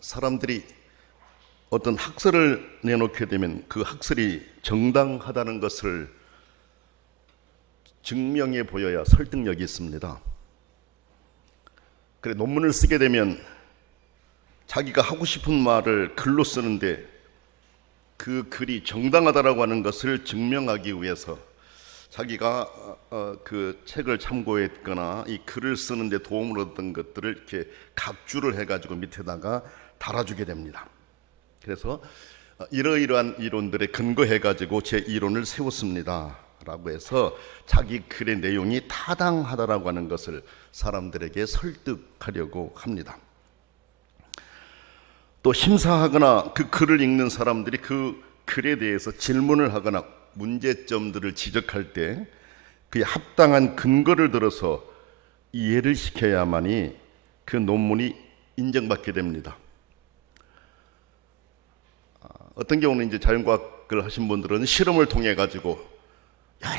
사람들이 어떤 학설을 내놓게 되면 그 학설이 정당하다는 것을 증명해 보여야 설득력이 있습니다. 그래, 논문을 쓰게 되면 자기가 하고 싶은 말을 글로 쓰는데 그 글이 정당하다라고 하는 것을 증명하기 위해서 자기가 그 책을 참고했거나 이 글을 쓰는데 도움을 얻던 것들을 이렇게 각주를 해가지고 밑에다가 달아주게 됩니다. 그래서 이러이러한 이론들에 근거해가지고 제 이론을 세웠습니다 라고 해서 자기 글의 내용이 타당하다라고 하는 것을 사람들에게 설득하려고 합니다. 또 심사하거나 그 글을 읽는 사람들이 그 글에 대해서 질문을 하거나 문제점들을 지적할 때 그에 합당한 근거를 들어서 이해를 시켜야만이 그 논문이 인정받게 됩니다. 어떤 경우는 이제 자연과학을 하신 분들은 실험을 통해 가지고 여러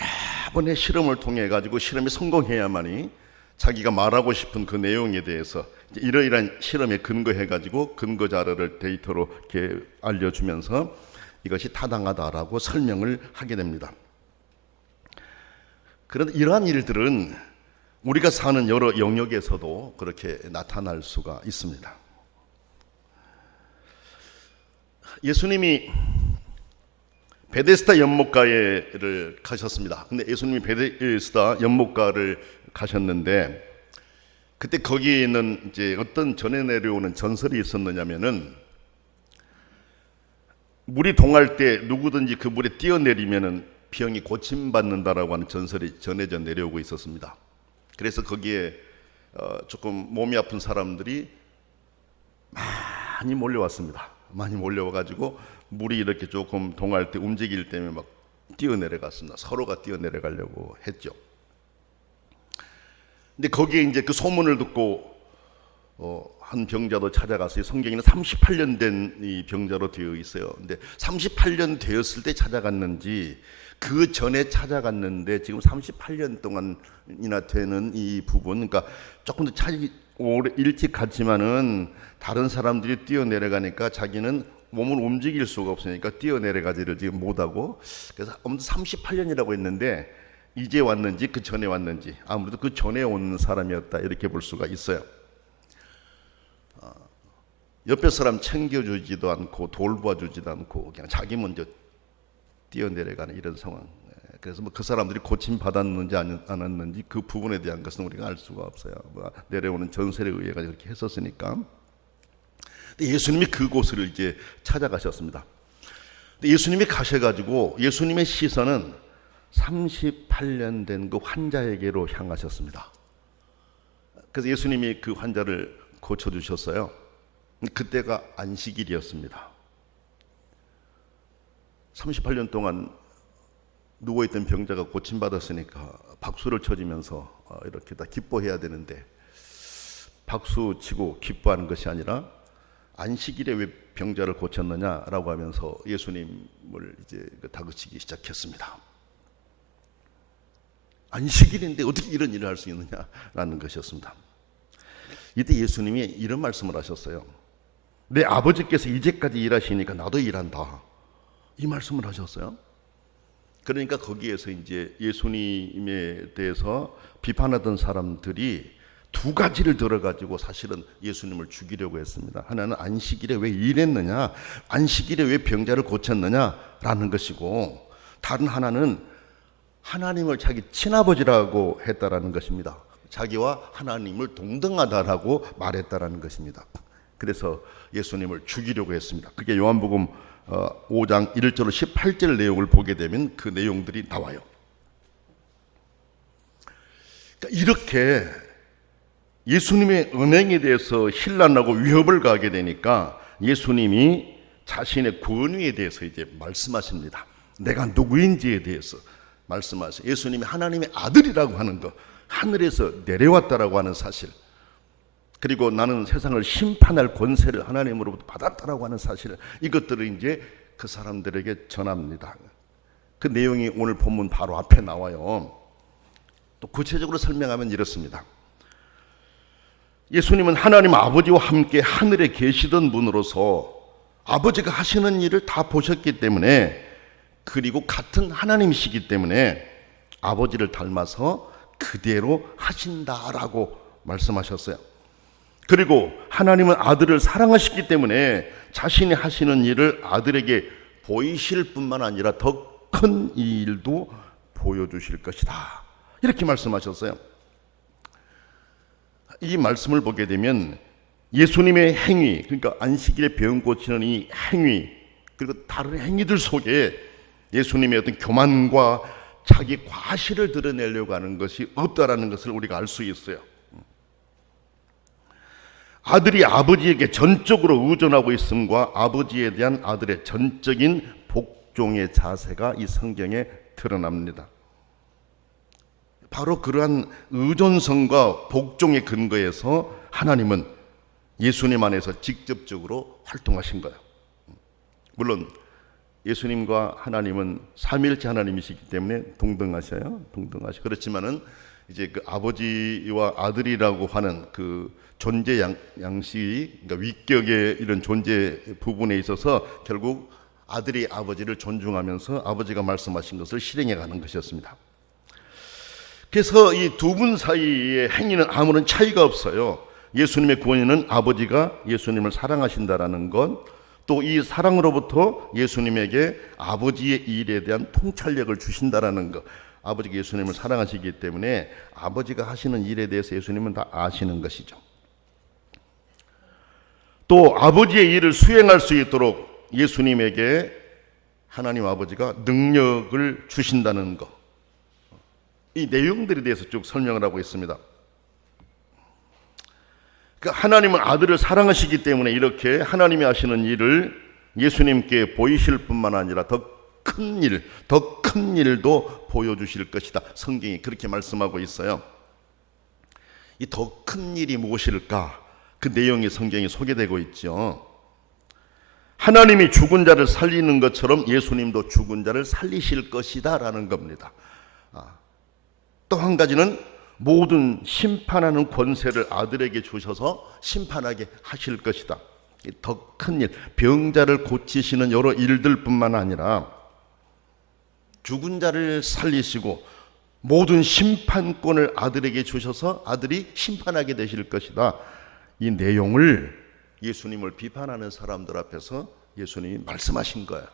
번의 실험을 통해 가지고 실험이 성공해야만이 자기가 말하고 싶은 그 내용에 대해서 이러이러한 실험에 근거해 가지고 근거 자료를 데이터로 이렇게 알려주면서 이것이 타당하다라고 설명을 하게 됩니다. 그런데 이러한 일들은 우리가 사는 여러 영역에서도 그렇게 나타날 수가 있습니다. 예수님이 베데스다 연못가에를 가셨습니다. 근데 예수님이 베데스다 연못가를 가셨는데 그때 거기에는 이제 어떤 전해 내려오는 전설이 있었느냐면은 물이 동할 때 누구든지 그 물에 뛰어내리면은 병이 고침받는다라고 하는 전설이 전해져 내려오고 있었습니다. 그래서 거기에 조금 몸이 아픈 사람들이 많이 몰려왔습니다. 많이 몰려와가지고 물이 이렇게 조금 동할 때 움직일 때면 막 뛰어내려갔습니다. 서로가 뛰어내려가려고 했죠. 근데 거기에 이제 그 소문을 듣고 한 병자도 찾아갔어요. 성경에는 38년 된 이 병자로 되어 있어요. 근데 38년 되었을 때 찾아갔는지 그 전에 찾아갔는데 지금 38년 동안이나 되는 이 부분, 그러니까 조금 더 오래 일찍 갔지만은 다른 사람들이 뛰어내려가니까 자기는 몸을 움직일 수가 없으니까 뛰어내려가지를 지금 못하고, 그래서 아무튼 38년이라고 했는데 이제 왔는지 그 전에 왔는지 아무래도 그 전에 온 사람이었다 이렇게 볼 수가 있어요. 옆에 사람 챙겨주지도 않고 돌봐주지도 않고 그냥 자기 먼저 뛰어내려가는 이런 상황. 그래서 뭐 그 사람들이 고침 받았는지 않았는지 그 부분에 대한 것은 우리가 알 수가 없어요. 내려오는 전설에 의해 그렇게 했었으니까. 근데 예수님이 그곳을 이제 찾아가셨습니다. 근데 예수님이 가셔가지고 예수님의 시선은 38년 된 그 환자에게로 향하셨습니다. 그래서 예수님이 그 환자를 고쳐주셨어요. 그때가 안식일이었습니다. 38년 동안 누워있던 병자가 고침받았으니까 박수를 쳐주면서 이렇게 다 기뻐해야 되는데 박수 치고 기뻐하는 것이 아니라 안식일에 왜 병자를 고쳤느냐라고 하면서 예수님을 이제 다그치기 시작했습니다. 안식일인데 어떻게 이런 일을 할 수 있느냐라는 것이었습니다. 이때 예수님이 이런 말씀을 하셨어요. 내 아버지께서 이제까지 일하시니까 나도 일한다. 이 말씀을 하셨어요. 그러니까 거기에서 이제 예수님에 대해서 비판하던 사람들이 두 가지를 들어가지고 사실은 예수님을 죽이려고 했습니다. 하나는 안식일에 왜 일했느냐, 안식일에 왜 병자를 고쳤느냐라는 것이고, 다른 하나는 하나님을 자기 친아버지라고 했다라는 것입니다. 자기와 하나님을 동등하다라고 말했다라는 것입니다. 그래서 예수님을 죽이려고 했습니다. 그게 요한복음 5장 1절로 18절 내용을 보게 되면 그 내용들이 나와요. 그러니까 이렇게 예수님의 은행에 대해서 혼란하고 위협을 가하게 되니까 예수님이 자신의 권위에 대해서 이제 말씀하십니다. 내가 누구인지에 대해서 말씀하세요. 예수님이 하나님의 아들이라고 하는 것, 하늘에서 내려왔다라고 하는 사실, 그리고 나는 세상을 심판할 권세를 하나님으로부터 받았다라고 하는 사실, 이것들을 이제 그 사람들에게 전합니다. 그 내용이 오늘 본문 바로 앞에 나와요. 또 구체적으로 설명하면 이렇습니다. 예수님은 하나님 아버지와 함께 하늘에 계시던 분으로서 아버지가 하시는 일을 다 보셨기 때문에, 그리고 같은 하나님이시기 때문에 아버지를 닮아서 그대로 하신다라고 말씀하셨어요. 그리고 하나님은 아들을 사랑하시기 때문에 자신이 하시는 일을 아들에게 보이실 뿐만 아니라 더 큰 일도 보여주실 것이다, 이렇게 말씀하셨어요. 이 말씀을 보게 되면 예수님의 행위, 그러니까 안식일에 병 고치는 이 행위, 그리고 다른 행위들 속에 예수님의 어떤 교만과 자기 과실을 드러내려고 하는 것이 없다라는 것을 우리가 알 수 있어요. 아들이 아버지에게 전적으로 의존하고 있음과 아버지에 대한 아들의 전적인 복종의 자세가 이 성경에 드러납니다. 바로 그러한 의존성과 복종의 근거에서 하나님은 예수님 안에서 직접적으로 활동하신 거예요. 물론 예수님과 하나님은 삼위일체 하나님이시기 때문에 동등하셔요. 그렇지만은 이제 그 아버지와 아들이라고 하는 그 존재 양식이, 그러니까 위격의 이런 존재 부분에 있어서 결국 아들이 아버지를 존중하면서 아버지가 말씀하신 것을 실행해 가는 것이었습니다. 그래서 이 두 분 사이의 행위는 아무런 차이가 없어요. 예수님의 구원에는 아버지가 예수님을 사랑하신다라는 것, 또 이 사랑으로부터 예수님에게 아버지의 일에 대한 통찰력을 주신다라는 것. 아버지가 예수님을 사랑하시기 때문에 아버지가 하시는 일에 대해서 예수님은 다 아시는 것이죠. 또 아버지의 일을 수행할 수 있도록 예수님에게 하나님 아버지가 능력을 주신다는 것, 이 내용들에 대해서 쭉 설명을 하고 있습니다. 그러니까 하나님은 아들을 사랑하시기 때문에 이렇게 하나님이 하시는 일을 예수님께 보이실 뿐만 아니라 더 큰 일도 보여주실 것이다. 성경이 그렇게 말씀하고 있어요. 이 더 큰 일이 무엇일까? 그 내용이 성경에 소개되고 있죠. 하나님이 죽은 자를 살리는 것처럼 예수님도 죽은 자를 살리실 것이다 라는 겁니다. 또 한 가지는 모든 심판하는 권세를 아들에게 주셔서 심판하게 하실 것이다. 더 큰 일, 병자를 고치시는 여러 일들 뿐만 아니라 죽은 자를 살리시고 모든 심판권을 아들에게 주셔서 아들이 심판하게 되실 것이다. 이 내용을 예수님을 비판하는 사람들 앞에서 예수님이 말씀하신 거예요.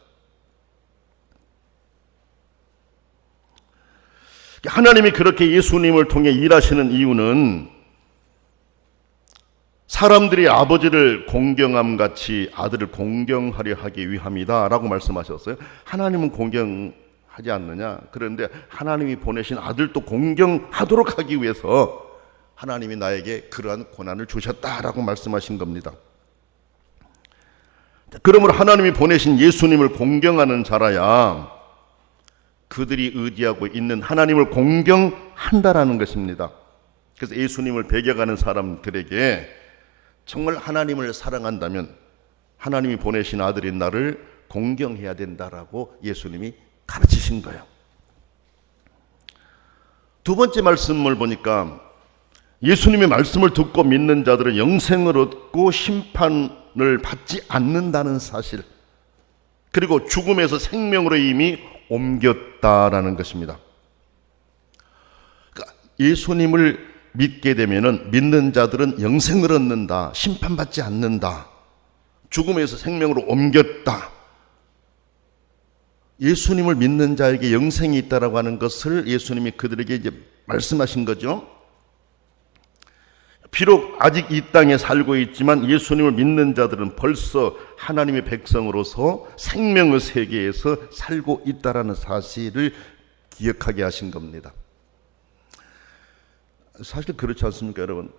하나님이 그렇게 예수님을 통해 일하시는 이유는 사람들이 아버지를 공경함같이 아들을 공경하려 하기 위함이다 라고 말씀하셨어요. 하나님은 공경하지 않느냐? 그런데 하나님이 보내신 아들도 공경하도록 하기 위해서 하나님이 나에게 그러한 고난을 주셨다라고 말씀하신 겁니다. 그러므로 하나님이 보내신 예수님을 공경하는 자라야 그들이 의지하고 있는 하나님을 공경한다라는 것입니다. 그래서 예수님을 배격하는 사람들에게 정말 하나님을 사랑한다면 하나님이 보내신 아들인 나를 공경해야 된다라고 예수님이 가르치신 거예요. 두 번째 말씀을 보니까 예수님의 말씀을 듣고 믿는 자들은 영생을 얻고 심판을 받지 않는다는 사실, 그리고 죽음에서 생명으로 이미 옮겼다라는 것입니다. 그러니까 예수님을 믿게 되면은 믿는 자들은 영생을 얻는다, 심판받지 않는다, 죽음에서 생명으로 옮겼다. 예수님을 믿는 자에게 영생이 있다라고 하는 것을 예수님이 그들에게 이제 말씀하신 거죠. 비록 아직 이 땅에 살고 있지만 예수님을 믿는 자들은 벌써 하나님의 백성으로서 생명의 세계에서 살고 있다라는 사실을 기억하게 하신 겁니다. 사실 그렇지 않습니까, 여러분?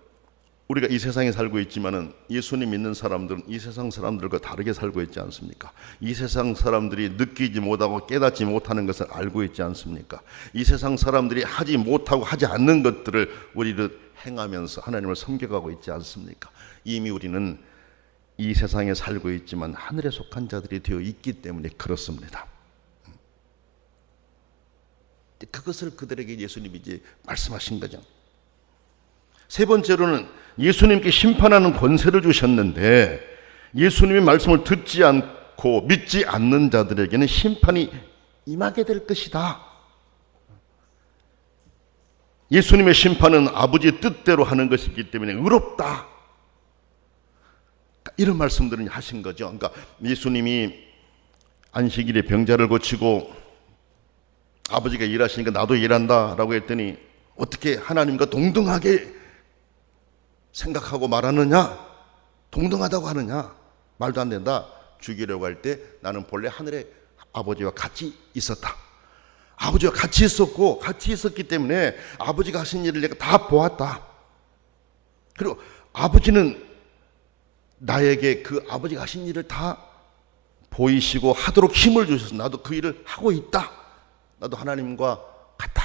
우리가 이 세상에 살고 있지만은 예수님 믿는 사람들은 이 세상 사람들과 다르게 살고 있지 않습니까? 이 세상 사람들이 느끼지 못하고 깨닫지 못하는 것을 알고 있지 않습니까? 이 세상 사람들이 하지 못하고 하지 않는 것들을 우리를 행하면서 하나님을 섬겨가고 있지 않습니까? 이미 우리는 이 세상에 살고 있지만 하늘에 속한 자들이 되어 있기 때문에 그렇습니다. 그것을 그들에게 예수님이 이제 말씀하신 거죠. 세 번째로는 예수님께 심판하는 권세를 주셨는데 예수님의 말씀을 듣지 않고 믿지 않는 자들에게는 심판이 임하게 될 것이다. 예수님의 심판은 아버지의 뜻대로 하는 것이기 때문에 의롭다. 이런 말씀들을 하신 거죠. 그러니까 예수님이 안식일에 병자를 고치고 아버지가 일하시니까 나도 일한다라고 했더니 어떻게 하나님과 동등하게 생각하고 말하느냐? 동등하다고 하느냐? 말도 안 된다. 죽이려고 할 때 나는 본래 하늘에 아버지와 같이 있었다. 아버지와 같이 있었고 같이 있었기 때문에 아버지가 하신 일을 내가 다 보았다. 그리고 아버지는 나에게 그 아버지가 하신 일을 다 보이시고 하도록 힘을 주셔서 나도 그 일을 하고 있다. 나도 하나님과 같다.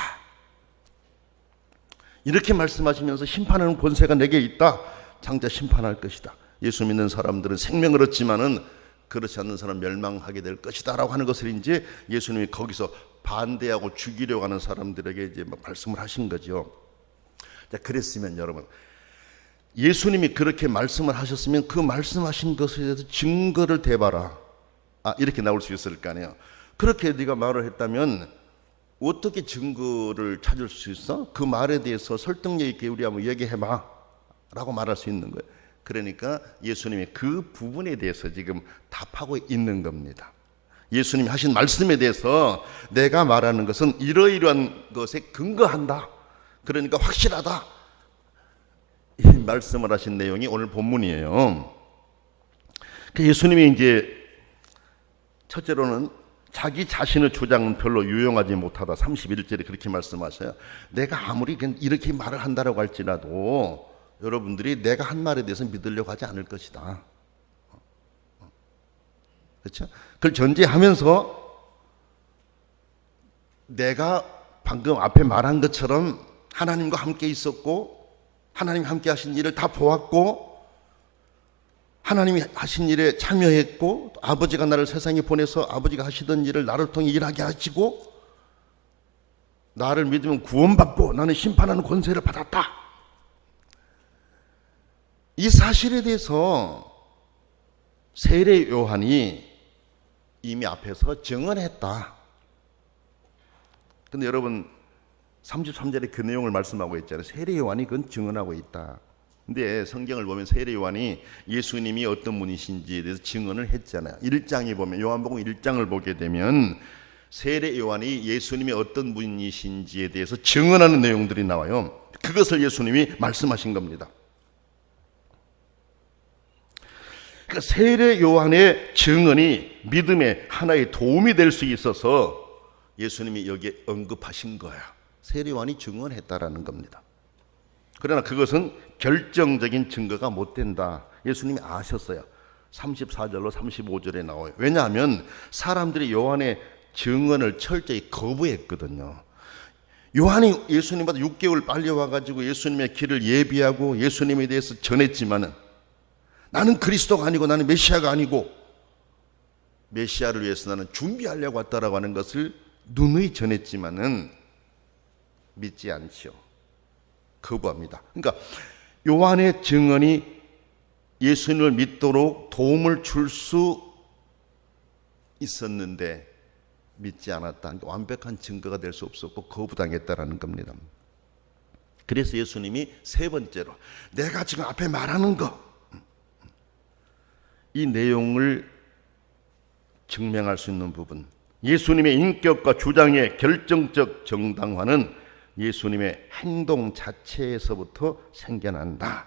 이렇게 말씀하시면서 심판하는 권세가 내게 있다. 장차 심판할 것이다. 예수 믿는 사람들은 생명을 얻지만은 그렇지 않는 사람 멸망하게 될 것이다 라고 하는 것을 이제 예수님이 거기서 반대하고 죽이려고 하는 사람들에게 이제 말씀을 하신 거죠. 자, 그랬으면 여러분, 예수님이 그렇게 말씀을 하셨으면 그 말씀하신 것에 대해서 증거를 대봐라. 이렇게 나올 수 있을 거 아니에요. 그렇게 네가 말을 했다면 어떻게 증거를 찾을 수 있어? 그 말에 대해서 설득력 있게 우리 한번 얘기해봐 라고 말할 수 있는 거예요. 그러니까 예수님이 그 부분에 대해서 지금 답하고 있는 겁니다. 예수님이 하신 말씀에 대해서 내가 말하는 것은 이러이러한 것에 근거한다. 그러니까 확실하다. 이 말씀을 하신 내용이 오늘 본문이에요. 예수님이 이제 첫째로는 자기 자신의 주장은 별로 유용하지 못하다. 31절에 그렇게 말씀하셔요. 내가 아무리 이렇게 말을 한다라고 할지라도 여러분들이 내가 한 말에 대해서 믿으려고 하지 않을 것이다. 그렇죠? 그걸 전제하면서 내가 방금 앞에 말한 것처럼 하나님과 함께 있었고 하나님 함께 하신 일을 다 보았고 하나님이 하신 일에 참여했고 아버지가 나를 세상에 보내서 아버지가 하시던 일을 나를 통해 일하게 하시고 나를 믿으면 구원받고 나는 심판하는 권세를 받았다. 이 사실에 대해서 세례 요한이 이미 앞에서 증언했다. 근데 여러분 33절에 그 내용을 말씀하고 있잖아요. 세례 요한이 그건 증언하고 있다. 근데 성경을 보면 세례 요한이 예수님이 어떤 분이신지에 대해서 증언을 했잖아요. 1장에 보면 요한복음 1장을 보게 되면 세례 요한이 예수님이 어떤 분이신지에 대해서 증언하는 내용들이 나와요. 그것을 예수님이 말씀하신 겁니다. 그러니까 세례 요한의 증언이 믿음의 하나의 도움이 될 수 있어서 예수님이 여기에 언급하신 거야. 세례 요한이 증언했다라는 겁니다. 그러나 그것은 결정적인 증거가 못 된다. 예수님이 아셨어요. 34절로 35절에 나와요. 왜냐하면 사람들이 요한의 증언을 철저히 거부했거든요. 요한이 예수님보다 6개월 빨리 와가지고 예수님의 길을 예비하고 예수님에 대해서 전했지만은 나는 그리스도가 아니고 나는 메시아가 아니고 메시아를 위해서 나는 준비하려고 왔다라고 하는 것을 누누이 전했지만은 믿지 않죠. 거부합니다. 그러니까 요한의 증언이 예수님을 믿도록 도움을 줄 수 있었는데 믿지 않았다. 그러니까 완벽한 증거가 될 수 없었고 거부당했다라는 겁니다. 그래서 예수님이 세 번째로 내가 지금 앞에 말하는 거, 이 내용을 증명할 수 있는 부분, 예수님의 인격과 주장의 결정적 정당화는 예수님의 행동 자체에서부터 생겨난다.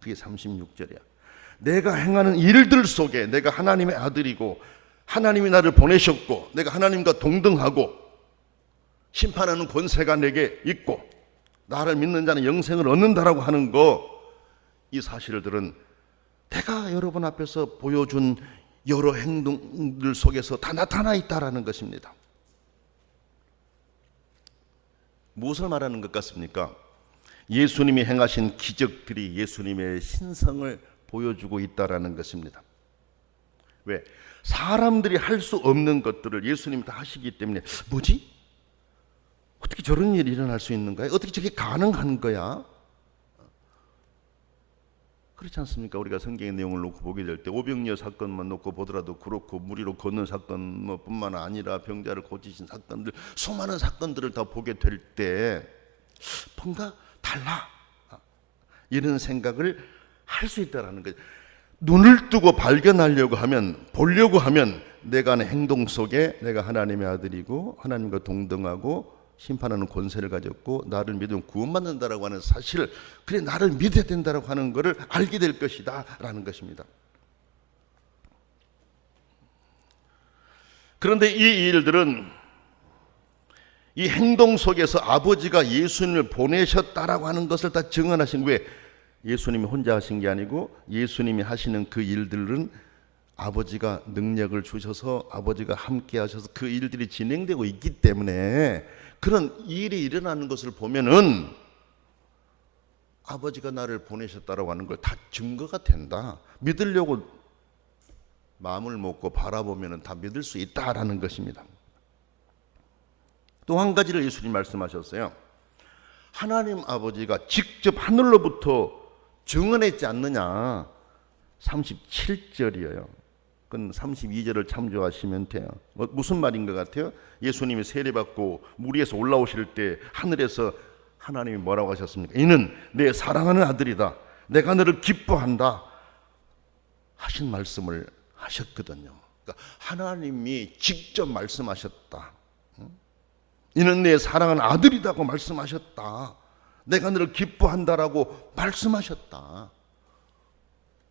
그게 36절이야. 내가 행하는 일들 속에 내가 하나님의 아들이고 하나님이 나를 보내셨고 내가 하나님과 동등하고 심판하는 권세가 내게 있고 나를 믿는 자는 영생을 얻는다라고 하는 거, 이 사실들은 내가 여러분 앞에서 보여준 여러 행동들 속에서 다 나타나 있다라는 것입니다. 무엇을 말하는 것 같습니까? 예수님이 행하신 기적들이 예수님의 신성을 보여주고 있다라는 것입니다. 왜? 사람들이 할 수 없는 것들을 예수님이 다 하시기 때문에 뭐지? 어떻게 저런 일이 일어날 수 있는 거야? 어떻게 저게 가능한 거야? 그렇지 않습니까? 우리가 성경의 내용을 놓고 보게 될 때 오병이어 사건만 놓고 보더라도 그렇고 무리로 걷는 사건 뿐만 아니라 병자를 고치신 사건들, 수많은 사건들을 다 보게 될 때 뭔가 달라 이런 생각을 할 수 있다라는 거죠. 눈을 뜨고 발견하려고 하면, 보려고 하면 내가 하는 행동 속에 내가 하나님의 아들이고 하나님과 동등하고 심판하는 권세를 가졌고 나를 믿으면 구원받는다라고 하는 사실을, 그래 나를 믿어야 된다라고 하는 것을 알게 될 것이다 라는 것입니다. 그런데 이 일들은, 이 행동 속에서 아버지가 예수님을 보내셨다라고 하는 것을 다 증언하신 거예요. 예수님이 혼자 하신 게 아니고 예수님이 하시는 그 일들은 아버지가 능력을 주셔서 아버지가 함께 하셔서 그 일들이 진행되고 있기 때문에 그런 일이 일어나는 것을 보면은 아버지가 나를 보내셨다라고 하는 걸 다 증거가 된다. 믿으려고 마음을 먹고 바라보면은 다 믿을 수 있다라는 것입니다. 또 한 가지를 예수님 말씀하셨어요. 하나님 아버지가 직접 하늘로부터 증언했지 않느냐. 37절이에요. 그건 32절을 참조하시면 돼요. 무슨 말인 것 같아요? 예수님이 세례받고 무리에서 올라오실 때 하늘에서 하나님이 뭐라고 하셨습니까? 이는 내 사랑하는 아들이다. 내가 너를 기뻐한다. 하신 말씀을 하셨거든요. 그러니까 하나님이 직접 말씀하셨다. 이는 내 사랑하는 아들이다고 말씀하셨다. 내가 너를 기뻐한다라고 말씀하셨다.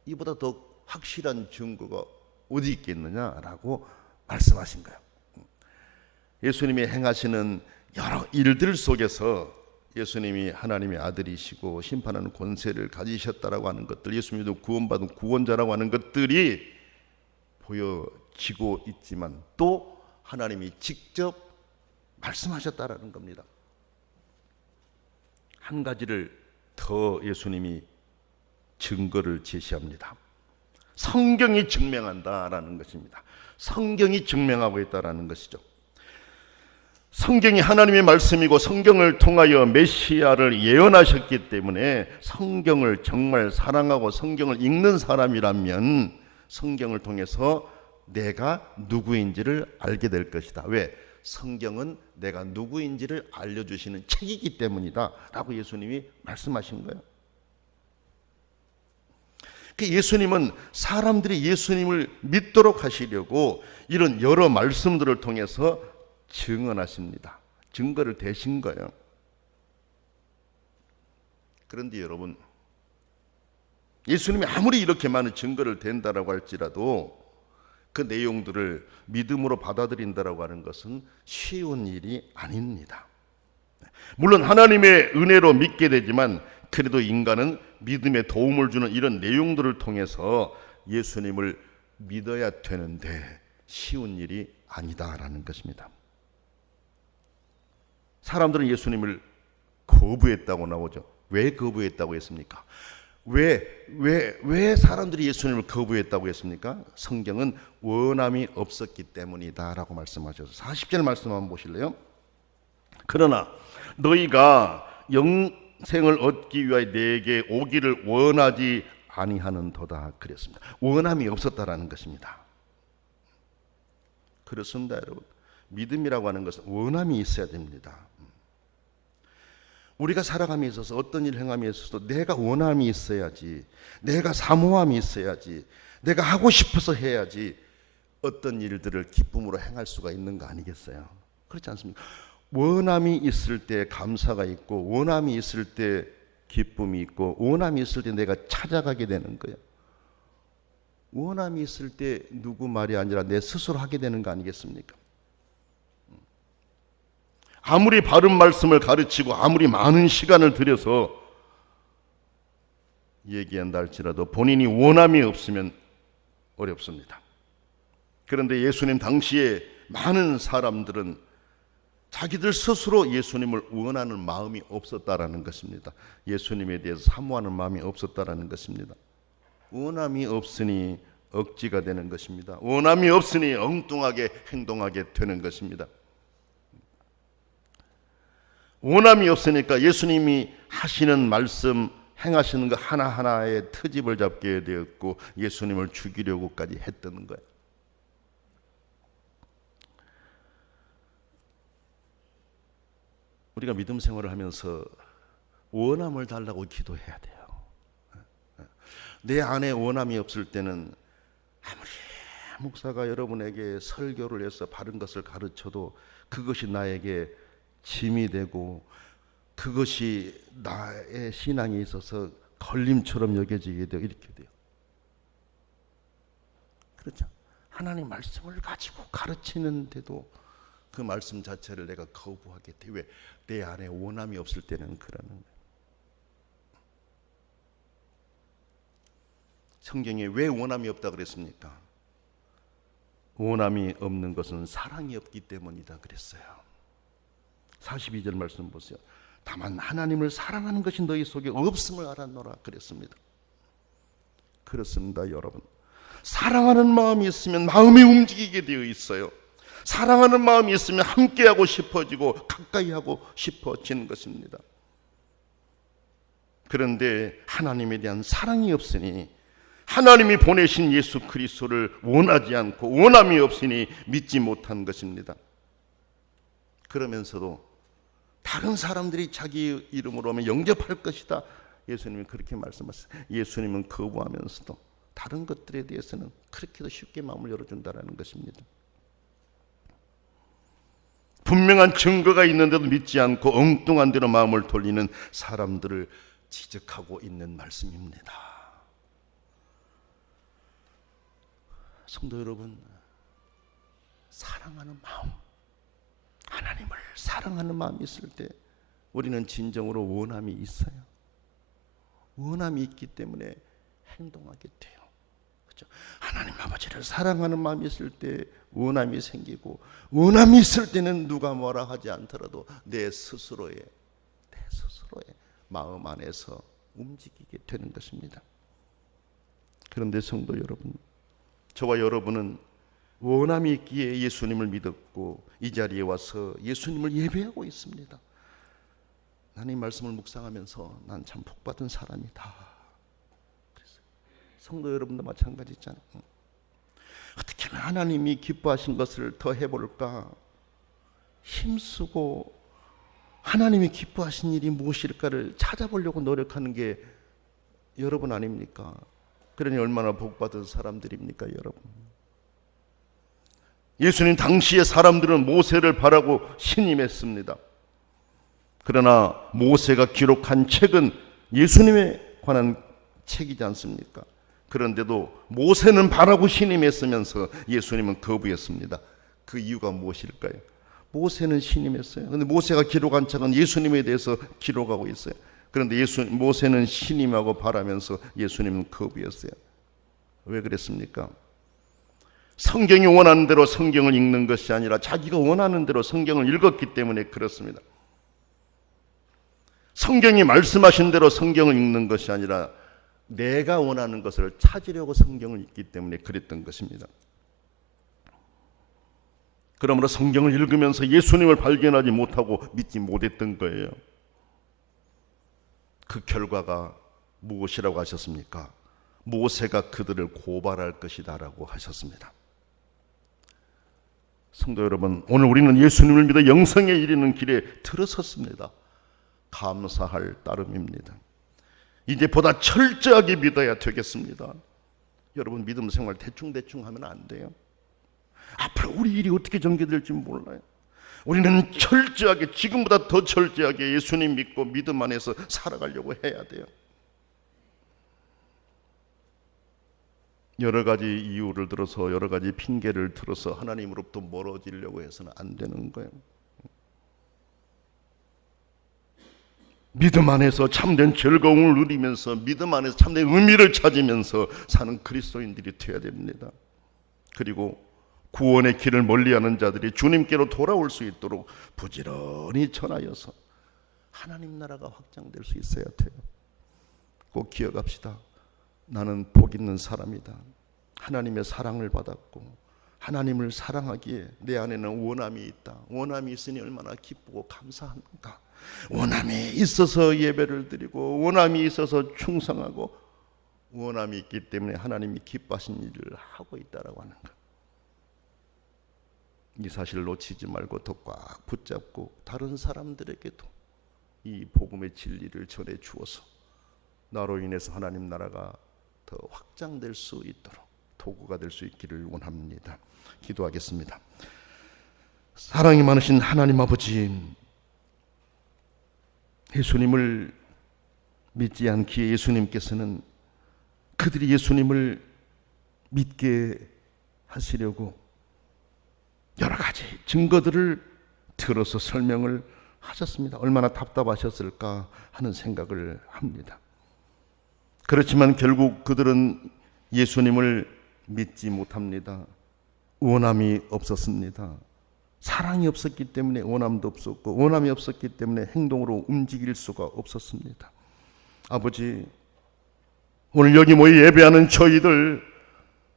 이보다 더 확실한 증거가 어디 있겠느냐라고 말씀하신 거예요. 예수님이 행하시는 여러 일들 속에서 예수님이 하나님의 아들이시고 심판하는 권세를 가지셨다라고 하는 것들, 예수님도 구원받은 구원자라고 하는 것들이 보여지고 있지만 또 하나님이 직접 말씀하셨다라는 겁니다. 한 가지를 더 예수님이 증거를 제시합니다. 성경이 증명한다라는 것입니다. 성경이 증명하고 있다라는 것이죠. 성경이 하나님의 말씀이고 성경을 통하여 메시아를 예언하셨기 때문에 성경을 정말 사랑하고 성경을 읽는 사람이라면 성경을 통해서 내가 누구인지를 알게 될 것이다. 왜? 성경은 내가 누구인지를 알려주시는 책이기 때문이다 라고 예수님이 말씀하신 거예요. 예수님은 사람들이 예수님을 믿도록 하시려고 이런 여러 말씀들을 통해서 증언하십니다. 증거를 대신 거예요. 그런데 여러분, 예수님이 아무리 이렇게 많은 증거를 댄다라고 할지라도 그 내용들을 믿음으로 받아들인다라고 하는 것은 쉬운 일이 아닙니다. 물론 하나님의 은혜로 믿게 되지만 그래도 인간은 믿음에 도움을 주는 이런 내용들을 통해서 예수님을 믿어야 되는데 쉬운 일이 아니다라는 것입니다. 사람들은 예수님을 거부했다고 나오죠. 왜 거부했다고 했습니까? 왜 사람들이 예수님을 거부했다고 했습니까? 성경은 원함이 없었기 때문이다 라고 말씀하셔서 40절 말씀 한번 보실래요? 그러나 너희가 영생을 얻기 위하여 내게 오기를 원하지 아니하는도다 그랬습니다. 원함이 없었다라는 것입니다. 그렇습니다, 여러분. 믿음이라고 하는 것은 원함이 있어야 됩니다. 우리가 살아감에 있어서 어떤 일을 행함에 있어서 내가 원함이 있어야지, 내가 사모함이 있어야지, 내가 하고 싶어서 해야지 어떤 일들을 기쁨으로 행할 수가 있는 거 아니겠어요? 그렇지 않습니까? 원함이 있을 때 감사가 있고, 원함이 있을 때 기쁨이 있고, 원함이 있을 때 내가 찾아가게 되는 거예요. 원함이 있을 때 누구 말이 아니라 내 스스로 하게 되는 거 아니겠습니까? 아무리 바른 말씀을 가르치고 아무리 많은 시간을 들여서 얘기한다 할지라도 본인이 원함이 없으면 어렵습니다. 그런데 예수님 당시에 많은 사람들은 자기들 스스로 예수님을 원하는 마음이 없었다라는 것입니다. 예수님에 대해서 사모하는 마음이 없었다라는 것입니다. 원함이 없으니 억지가 되는 것입니다. 원함이 없으니 엉뚱하게 행동하게 되는 것입니다. 원함이 없으니까 예수님이 하시는 말씀, 행하시는 그 하나하나의 트집을 잡게 되었고 예수님을 죽이려고까지 했던 거예요. 우리가 믿음 생활을 하면서 원함을 달라고 기도해야 돼요. 내 안에 원함이 없을 때는 아무리 목사가 여러분에게 설교를 해서 바른 것을 가르쳐도 그것이 나에게 짐이 되고 그것이 나의 신앙에 있어서 걸림처럼 여겨지게 돼요. 이렇게 돼요. 그렇죠? 하나님 말씀을 가지고 가르치는데도 그 말씀 자체를 내가 거부하게 돼. 왜? 내 안에 원함이 없을 때는 그러는 거예요. 성경에 왜 원함이 없다 그랬습니까? 원함이 없는 것은 사랑이 없기 때문이다 그랬어요. 42절 말씀 보세요. 다만 하나님을 사랑하는 것이 너희 속에 없음을 알았노라 그랬습니다. 그렇습니다, 여러분. 사랑하는 마음이 있으면 마음이 움직이게 되어 있어요. 사랑하는 마음이 있으면 함께하고 싶어지고 가까이 하고 싶어지는 것입니다. 그런데 하나님에 대한 사랑이 없으니 하나님이 보내신 예수 그리스도를 원하지 않고 원함이 없으니 믿지 못한 것입니다. 그러면서도 다른 사람들이 자기 이름으로 하면 영접할 것이다. 예수님이 그렇게 말씀하셨어요. 예수님은 거부하면서도 다른 것들에 대해서는 그렇게도 쉽게 마음을 열어준다는 것입니다. 분명한 증거가 있는데도 믿지 않고 엉뚱한 대로 마음을 돌리는 사람들을 지적하고 있는 말씀입니다. 성도 여러분, 사랑하는 마음, 하나님을 사랑하는 마음이 있을 때 우리는 진정으로 원함이 있어요. 원함이 있기 때문에 행동하게 돼요. 그렇죠? 하나님 아버지를 사랑하는 마음이 있을 때 원함이 생기고, 원함이 있을 때는 누가 뭐라 하지 않더라도 내 스스로의 마음 안에서 움직이게 되는 것입니다. 그런데 성도 여러분, 저와 여러분은 원함이 있기에 예수님을 믿었고 이 자리에 와서 예수님을 예배하고 있습니다. 나는 이 말씀을 묵상하면서 난 참 복받은 사람이다. 성도 여러분도 마찬가지잖아요. 어떻게 하면 하나님이 기뻐하신 것을 더 해볼까 힘쓰고 하나님이 기뻐하신 일이 무엇일까를 찾아보려고 노력하는 게 여러분 아닙니까? 그러니 얼마나 복받은 사람들입니까, 여러분? 예수님 당시의 사람들은 모세를 바라고 신임했습니다. 그러나 모세가 기록한 책은 예수님에 관한 책이지 않습니까? 그런데도 모세는 바라고 신임했으면서 예수님은 거부했습니다. 그 이유가 무엇일까요? 모세는 신임했어요. 그런데 모세가 기록한 책은 예수님에 대해서 기록하고 있어요. 그런데 모세는 신임하고 바라면서 예수님은 거부했어요. 왜 그랬습니까? 성경이 원하는 대로 성경을 읽는 것이 아니라 자기가 원하는 대로 성경을 읽었기 때문에 그렇습니다. 성경이 말씀하신 대로 성경을 읽는 것이 아니라 내가 원하는 것을 찾으려고 성경을 읽기 때문에 그랬던 것입니다. 그러므로 성경을 읽으면서 예수님을 발견하지 못하고 믿지 못했던 거예요. 그 결과가 무엇이라고 하셨습니까? 모세가 그들을 고발할 것이다 라고 하셨습니다. 성도 여러분, 오늘 우리는 예수님을 믿어 영생에 이르는 길에 들어섰습니다. 감사할 따름입니다. 이제 보다 철저하게 믿어야 되겠습니다. 여러분, 믿음 생활 대충대충 하면 안 돼요. 앞으로 우리 일이 어떻게 전개될지 몰라요. 우리는 철저하게, 지금보다 더 철저하게 예수님 믿고 믿음 안에서 살아가려고 해야 돼요. 여러 가지 이유를 들어서, 여러 가지 핑계를 들어서 하나님으로부터 멀어지려고 해서는 안 되는 거예요. 믿음 안에서 참된 즐거움을 누리면서 믿음 안에서 참된 의미를 찾으면서 사는 그리스도인들이 되어야 됩니다. 그리고 구원의 길을 멀리하는 자들이 주님께로 돌아올 수 있도록 부지런히 전하여서 하나님 나라가 확장될 수 있어야 돼요. 꼭 기억합시다. 나는 복 있는 사람이다. 하나님의 사랑을 받았고 하나님을 사랑하기에 내 안에는 원함이 있다. 원함이 있으니 얼마나 기쁘고 감사합니까? 원함이 있어서 예배를 드리고 원함이 있어서 충성하고 원함이 있기 때문에 하나님이 기뻐하신 일을 하고 있다라고 하는 것. 이 사실을 놓치지 말고 더 꽉 붙잡고 다른 사람들에게도 이 복음의 진리를 전해 주어서 나로 인해서 하나님 나라가 더 확장될 수 있도록 도구가 될 수 있기를 원합니다. 기도하겠습니다. 사랑이 많으신 하나님 아버지, 예수님을 믿지 않기에 예수님께서는 그들이 예수님을 믿게 하시려고 여러 가지 증거들을 들어서 설명을 하셨습니다. 얼마나 답답하셨을까 하는 생각을 합니다. 그렇지만 결국 그들은 예수님을 믿지 못합니다. 원함이 없었습니다. 사랑이 없었기 때문에 원함도 없었고, 원함이 없었기 때문에 행동으로 움직일 수가 없었습니다. 아버지, 오늘 여기 모여 예배하는 저희들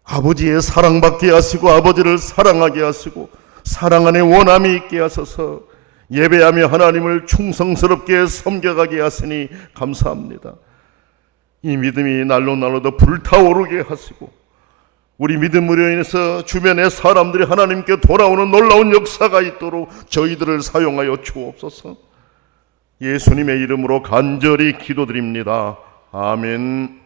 아버지의 사랑받게 하시고 아버지를 사랑하게 하시고 사랑 안에 원함이 있게 하셔서 예배하며 하나님을 충성스럽게 섬겨가게 하시니 감사합니다. 이 믿음이 날로 더 불타오르게 하시고 우리 믿음으로 인해서 주변의 사람들이 하나님께 돌아오는 놀라운 역사가 있도록 저희들을 사용하여 주옵소서. 예수님의 이름으로 간절히 기도드립니다. 아멘.